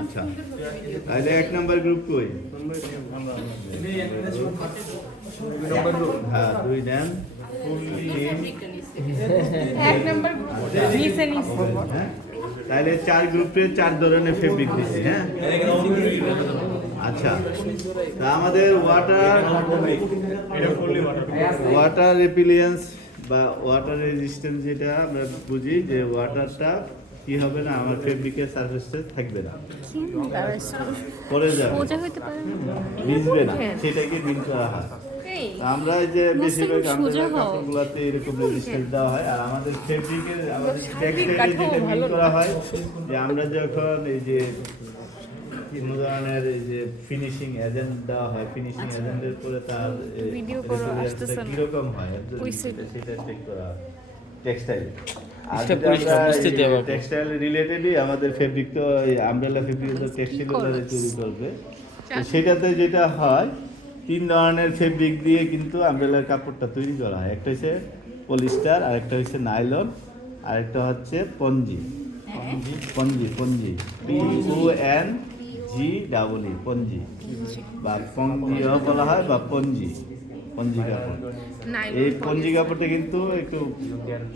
আচ্ছা তাহলে 1 number group কই? হ্যাঁ 2 দেন এক নাম্বার নিচে নিচে তাহলে 4 গ্রুপে 4 ধরনের ফেব্রিক দিছি। হ্যাঁ আচ্ছা তা আমাদের ওয়াটার রিপিলিয়েন্স বা ওয়াটার রেজিস্ট্যান্স যেটা আমরা বুঝি যে ওয়াটারটা কি হবে না আমার ফেব্রিকের সারফেসে থাকবে না, পড়ে যাবে, ভিজবে না, সেটাকে মিল করা হয়। আমরা এই যে বেশিরভাগ আমাদের কাপড়গুলোতে এরকম রেজিস্ট্যান্স দেওয়া হয় আর আমাদের ফেব্রিকের আমাদের টেক্সটাইলে যেটা মিল করা হয় যে আমরা যখন এই যে কোনো ধরনের এই যে ফিনিশিং এজেন্ট দেওয়া হয় ফিনিশিং এজেন্টের পরে তার কিরকম হয় সেটা চেক করা হয় টেক্সটাইল। টেক্সটাইল রিলেটেডই আমাদের ফেব্রিক তো এই আমব্রেলা ফেব্রিক তো টেক্সটাইলের তৈরি করবে, সেটাতে যেটা হয় 3 ধরনের ফেব্রিক দিয়ে কিন্তু আমব্রেলার কাপড়টা তৈরি করা হয়। একটা হচ্ছে পলিস্টার, আরেকটা হচ্ছে নাইলন, আরেকটা হচ্ছে পঞ্জি। পঞ্জি পঞ্জি PONGEE পঞ্জি বা পঞ্জিও বলা হয় বা পঞ্জি পঞ্জি কাপড়। এই পঞ্জি কাপড়টা কিন্তু একটু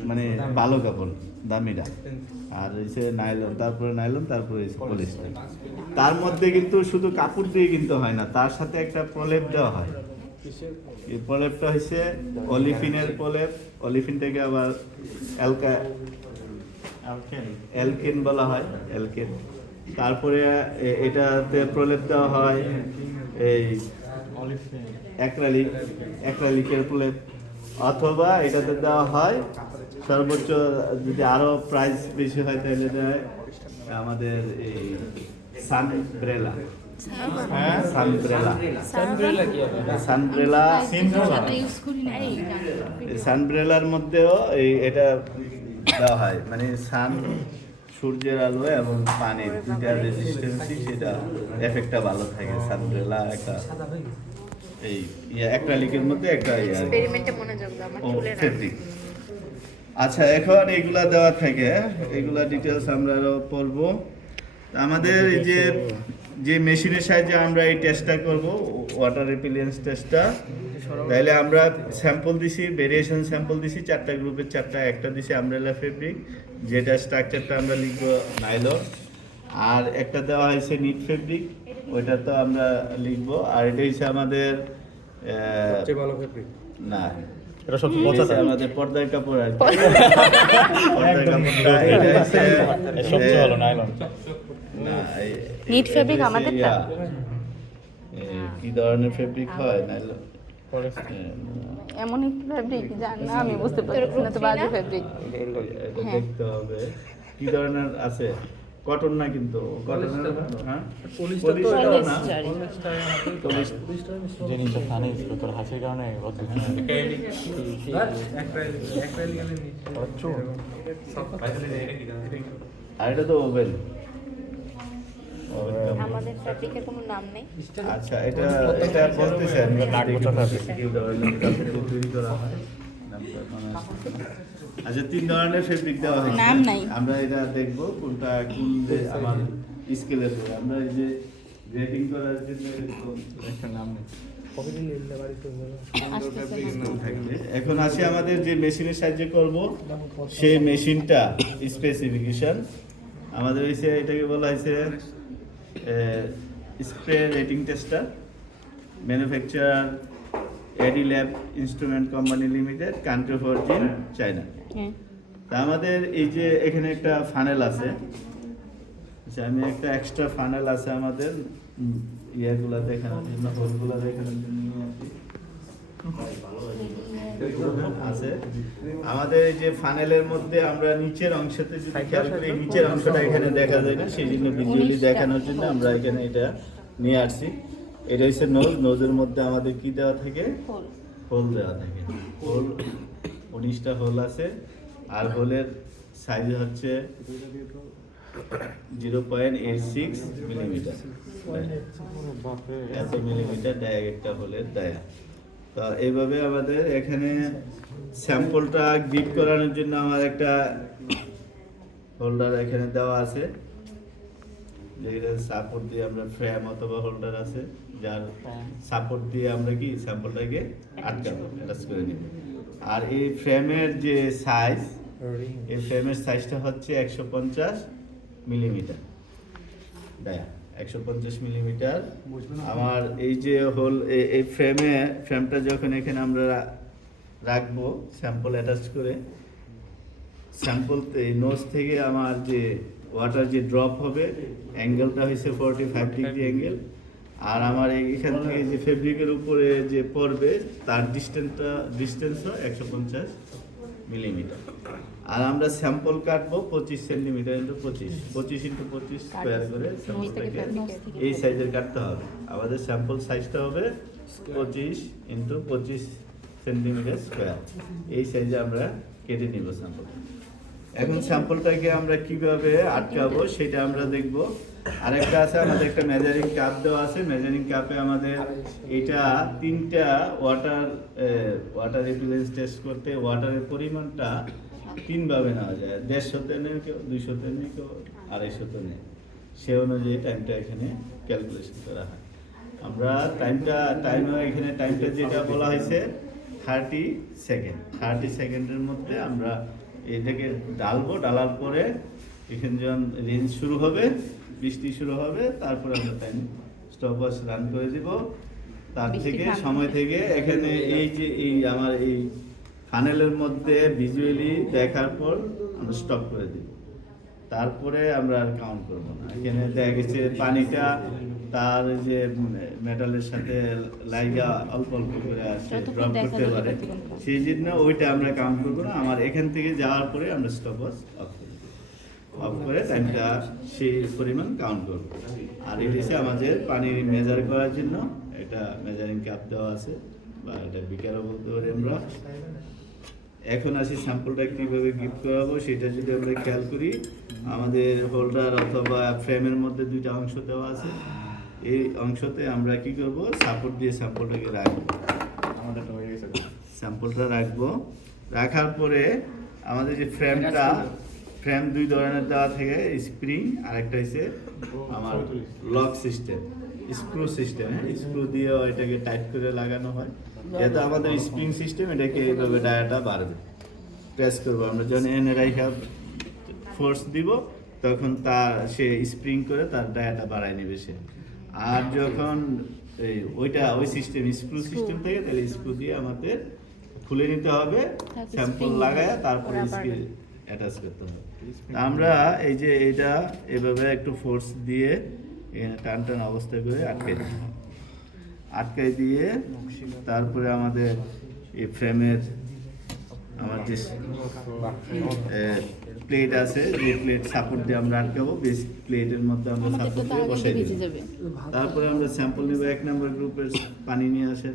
মানে ভালো কাপড়, দামিটা। আর হচ্ছে নাইলন, তারপরে নাইলন, তারপরে পলিস্টার। তার মধ্যে কিন্তু শুধু কাপড় দিয়ে কিন্তু হয় না, তার সাথে একটা প্রলেপ দেওয়া হয়। এই প্রলেপটা হচ্ছে অলিফিনের প্রলেপ, অলিফিনটাকে আবার অ্যালকেন বলা হয়, অ্যালকেন। তারপরে এটাতে প্রলেপ দেওয়া হয় এই অ্যাক্রালিকের প্রলেপ, অথবা এটাতে দেওয়া হয় সর্বোচ্চ যদি আরো প্রাইস বেশি হয় তাহলে দেয় আমাদের এই সানব্রেলা। সানব্রেলার মধ্যেও এই এটা দেওয়া হয়, মানে সূর্যের আলো এবং পানির দুইটার রেজিস্ট্যান্সই সেটা এফেক্টটা ভালো থাকে। সানব্রেলা একটা এই অ্যাক্রালিকের মধ্যে একটা এক্সপেরিমেন্টে মনোযোগ দাও আমার চুলের ফেব্রিক। আচ্ছা এখন এগুলা দেওয়া থাকে, এগুলা ডিটেলস আমরা আরো পড়বো। আমাদের এই যে মেশিনের সাহায্যে আমরা এই টেস্টটা করব, ওয়াটার রিপিলিয়েন্স টেস্টটা, তাহলে আমরা স্যাম্পল দিছি, ভেরিয়েশন স্যাম্পল দিছি 4টা গ্রুপের 4টা, একটা দিছি আমব্রেলা ফেব্রিক যেটা স্ট্রাকচারটা আমরা লিখবো নাইলন, আর একটা দেওয়া হয়েছে নিট ফেব্রিক ওইটা তো আমরা লিখবো, আর এটা হচ্ছে আমাদের সবচেয়ে ভালো ফেব্রিক না এটা সবচেয়ে পচা আমাদের পর্দার কাপড় আর পর্দার কাপড়টা এটা হচ্ছে সবচেয়ে ভালো নাইলন। নিট ফেব্রিক আমাদেরটা কি ধরনের ফেব্রিক হয় নাইলন? এমন একটি ফেব্রিক জান না আমি বুঝতে পারছি না, তো বাজে ফেব্রিক এটা দেখতে হবে কি ধরনের আছে। কটন না কিন্তু কটনের, হ্যাঁ পলিস্টার না, জিনিসটা থানে তোর হাসির কারণে আর এটা তো ওভেন। আমাদের ফেব্রিকের কোনো নাম নেই। আচ্ছা এটা বলতেছেন তৈরি করা হয়। আচ্ছা 3 ধরনের ফেব্রিক দেওয়া হয়, নাম নাই। আমরা এটা দেখবো কোনটা কোন যে আমার স্কেলের আমরা এই যে গ্রেডিং করার জন্য একটা নাম নেই। এখন আসি আমাদের যে মেশিনের সাহায্যে করব সেই মেশিনটা স্পেসিফিকেশন আমাদের হয়েছে, এটাকে বলা হয়েছে spray rating tester, manufacturer ED lab instrument company limited, country of origin China. তা আমাদের এই যে এখানে একটা ফানেল আছে, আচ্ছা আমি একটা এক্সট্রা ফানেল আছে আমাদের ইয়েগুলা দেখানোর জন্য, হোলগুলা দেখানোর জন্য আছে আমাদের এই যে ফানেলের মধ্যে আমরা নিচের অংশতে যদি খেয়াল করি নিচের অংশটা এখানে দেখা যায় না, সেই জন্য ভিজুয়ালি দেখানোর জন্য আমরা এখানে এটা নিয়ে আসছি। এটা হচ্ছে নোজ, নোজের মধ্যে আমাদের কি দেওয়া থাকে, হোল দেওয়া থাকে। হোল 19টা হোল আছে, আর হোলের সাইজ হচ্ছে 0.86 মিলিমিটার, এত মিলিমিটার ডায়া একটা হোলের ডায়া। তো এইভাবে আমাদের এখানে স্যাম্পলটা গ্রিড করানোর জন্য আমার একটা হোল্ডার এখানে দেওয়া আছে, যেটা সাপোর্ট দিয়ে আমরা ফ্রেম অথবা হোল্ডার আছে যার সাপোর্ট দিয়ে আমরা কি স্যাম্পলটাকে আটকাবো, অ্যাটাচ করে নিব। আর এই ফ্রেমের যে সাইজ, এই ফ্রেমের সাইজটা হচ্ছে 150 মিলিমিটার ডায়া, 150 মিলিমিটার। আমার এই যে এই ফ্রেমটা যখন এখানে আমরা রাখবো স্যাম্পল অ্যাটাচ করে, স্যাম্পল এই নোজ থেকে আমার যে ওয়াটার যে ড্রপ হবে অ্যাঙ্গেলটা হয়েছে 45 ডিগ্রি অ্যাঙ্গেল, আর আমার এখান থেকে যে ফেব্রিকের উপরে যে পড়বে তার ডিস্টেন্সও 150 মিলিমিটার। আর আমরা স্যাম্পল কাটবো 25 সেন্টিমিটার ইন্টু 25 ইন্টু 25 স্কোয়ার করে স্যাম্পলটাকে এই সাইজের কাটতে হবে। আমাদের স্যাম্পল সাইজটা হবে 25 ইন্টু 25 সেন্টিমিটার স্কোয়ার, এই সাইজে আমরা কেটে নিব স্যাম্পল। এখন স্যাম্পলটাকে আমরা কিভাবে আটকাবো সেটা আমরা দেখব। আরেকটা আছে আমাদের একটা মেজারিং কাপ দেওয়া আছে, মেজারিং কাপে আমাদের এটা 3টা ওয়াটার রিপিলেন্স টেস্ট করতে ওয়াটারের পরিমাণটা 3 ভাবে নেওয়া যায়, 150-তে নেই কেউ, 200-তে নেই কেউ, 250-তে নেই, সে অনুযায়ী টাইমটা এখানে ক্যালকুলেশন করা হয়। আমরা টাইমটা যেটা বলা হয়েছে 30 সেকেন্ড, 30 সেকেন্ডের মধ্যে আমরা এটাকে ডালার পরে এখানে যখন রেঞ্জ শুরু হবে, বৃষ্টি শুরু হবে, তারপরে আমরা টাইম স্টপওয়াচ রান করে দিব। তার থেকে সময় থেকে এখানে আমার এই ফানেলের মধ্যে ভিজুয়ালি দেখার পর আমরা স্টপ করে দিব, তারপরে আমরা আর কাউন্ট করবো না। এখানে দেখা গেছে পানিটা তার যে মেটালের সাথে লাইগা অল্প অল্প করে আসে, ড্রপ করতে পারে, সেই জন্য ওইটা আমরা কাউন্ট করবো না। আমার এখান থেকে যাওয়ার পরে আমরা স্টপওয়াচ অফ করে টাইমটা সেই পরিমাণ কাউন্ট করবো। আর এটা হচ্ছে আমাদের পানি মেজার করার জন্য এটা মেজারিং কাপ দেওয়া আছে, বা এটা বিকারও বলতে পারি আমরা। এখন আসি স্যাম্পলটা কীভাবে গিফট করাবো সেটা যদি আমরা খেয়াল করি, আমাদের হোল্ডার অথবা ফ্রেমের মধ্যে 2টা অংশ দেওয়া আছে। এই অংশতে আমরা কি করব, সাপোর্ট দিয়ে স্যাম্পলটাকে রাখবো, স্যাম্পলটা রাখবো। রাখার পরে আমাদের যে ফ্রেম 2 ধরনের দেওয়া থেকে, স্প্রিং আর একটা হচ্ছে আমার lock system, screw system. Screw দিয়ে এটাকে টাইট করে লাগানো হয়, যেহেতু আমাদের স্প্রিং সিস্টেম, এটাকে এইভাবে ডায়াটা বাড়বে, প্রেস করবো আমরা যখন এনে রাইখা ফোর্স দিব তখন সে স্প্রিং করে তার ডায়াটা বাড়ায় নেবে সে। আর যখন ওই সিস্টেম স্ক্রু সিস্টেম থেকে, তাহলে স্ক্রু দিয়ে আমাদের খুলে নিতে হবে, স্যাম্পল লাগায় তারপরে স্ক্রু অ্যাটাচ করতে হবে। আমরা এই যে এটা এভাবে একটু ফোর্স দিয়ে এখানে টান অবস্থা করে আটকাই দিয়ে তারপরে আমাদের এই ফ্রেমের আমার যে প্লেট আছে, যে প্লেট সাপোর্ট দিয়ে আমরা আটকাবো, বেস প্লেটের মধ্যে আমরা সাপোর্ট দিয়ে বসাই দিব। তারপরে আমরা স্যাম্পল নেব। 1 নম্বর গ্রুপের পানি নিয়ে আসেন।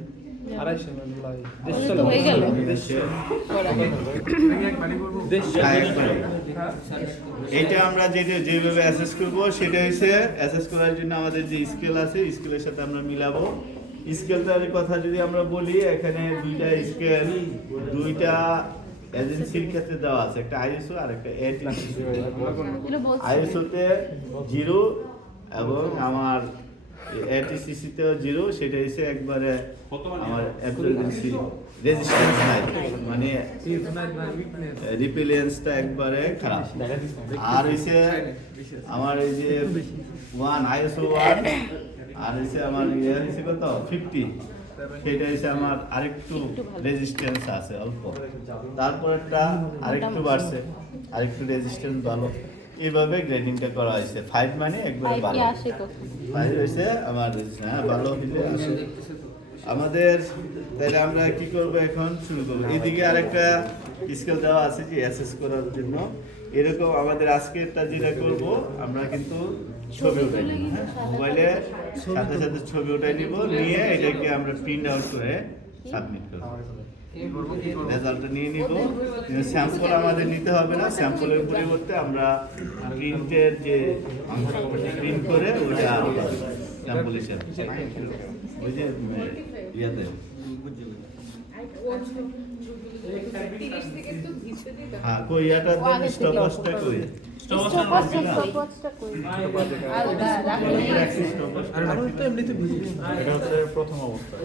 এটা আমরা যেভাবে অ্যাসেস করবো সেটা হচ্ছে, অ্যাসেস করার জন্য আমাদের যে স্কেল আছে, স্কেলের সাথে আমরা মিলাবো। স্কেলটার কথা যদি আমরা বলি, এখানে 2টা স্কেল 2টা এজেন্সির ক্ষেত্রে দেওয়া আছে, একটা আইএসও আর একটা এটিসি। আইএসওতে 0 এবং আমার এটিসিসিতেও 0, সেটা হচ্ছে একবারে আমার অ্যাবজর্বেন্সি রেজিস্ট্যান্স নাই, মানে রিপেলেন্সটা একবারে খারাপ। আর হচ্ছে আমার এই যে 1 আইএসও 1 আর হচ্ছে আমার হচ্ছে কত 50, সেটা হচ্ছে আমার আরেকটু রেজিস্ট্যান্স আছে অল্প, তারপরেরটা আরেকটু বাড়ছে, আরেকটু রেজিস্ট্যান্স ভালো। এইভাবে গ্রেডিংটা করা হয়েছে। 5 মানে একবারে ভালো, 5 হয়েছে আমার ভালো হইলে আসে আমাদের। তাহলে আমরা কি করব, এখন শুরু করবো। এইদিকে আরেকটা স্কেল দেওয়া আছে যে অ্যাসেস করার জন্য। এরকম আমাদের আজকেরটা যেটা করব, আমরা কিন্তু ছবি উঠাই নিব, মোবাইলে সাথে সাথে ছবি উঠাই নিব, নিয়ে এটাকে আমরা প্রিন্ট আউট করে সাবমিট করব। রেজাল্টটা নিয়ে নিব। স্যাম্পল আমাদের নিতে হবে না, স্যাম্পলের পরিবর্তে আমরা প্রিন্টের যে প্রিন্ট করে ওটা স্যাম্পল হিসাবে ওই যে ইয়াতে হ্যাঁ কই এটা দেন স্টপওয়াচটা কই স্টপওয়াচটা কই আর রাখছি স্টপওয়াচ এটা হচ্ছে প্রথম অবস্থা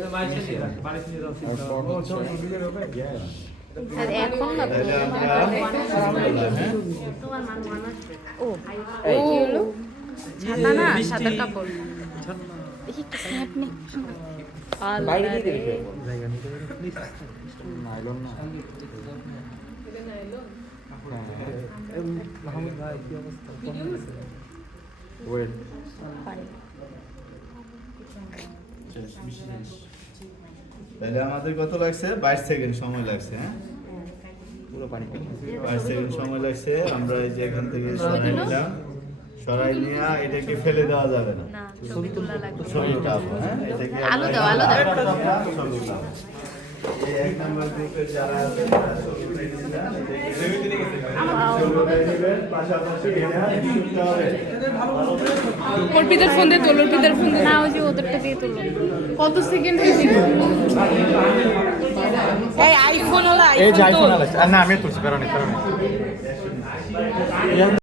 আর এখন না তাহলে আমরা শুরু করলাম, হ্যাঁ? ও কি হলো ছাতা না সাদার কাপড় দেখি একটু স্ন্যাপ নে বাইরে দিয়ে দে নাইলন না ওয়েট তাহলে আমাদের কত লাগছে 22 সেকেন্ড সময় লাগছে, হ্যাঁ পুরো পানি 22 সেকেন্ড সময় লাগছে। আমরা এই যে এখান থেকে সরাই নিলাম, সরাই নিয়ে এটাকে ফেলে দেওয়া যাবে না, না ছবি তোলা লাগবে ছবি উঠাবো, হ্যাঁ এটাকে আলো দাও, আলো দাও। ছবি উঠাবো। এই এক নাম্বার গ্রুপে যারা আছে তারা ছবি উঠাই দিবেন, ছবি উঠাই দিবেন, পাশাপাশি এটা শুনতে হবে। অর্পিতার ফোন দিয়ে তোল, অর্পিতার ফোন দিয়ে। না ওই যে ওদেরটা দিয়ে তুলো কত সেকেন্ড হয়েছে? এই আইফোন ওলা এই যে আইফোন আইফোন আলাস না আমি তুলছি কারণ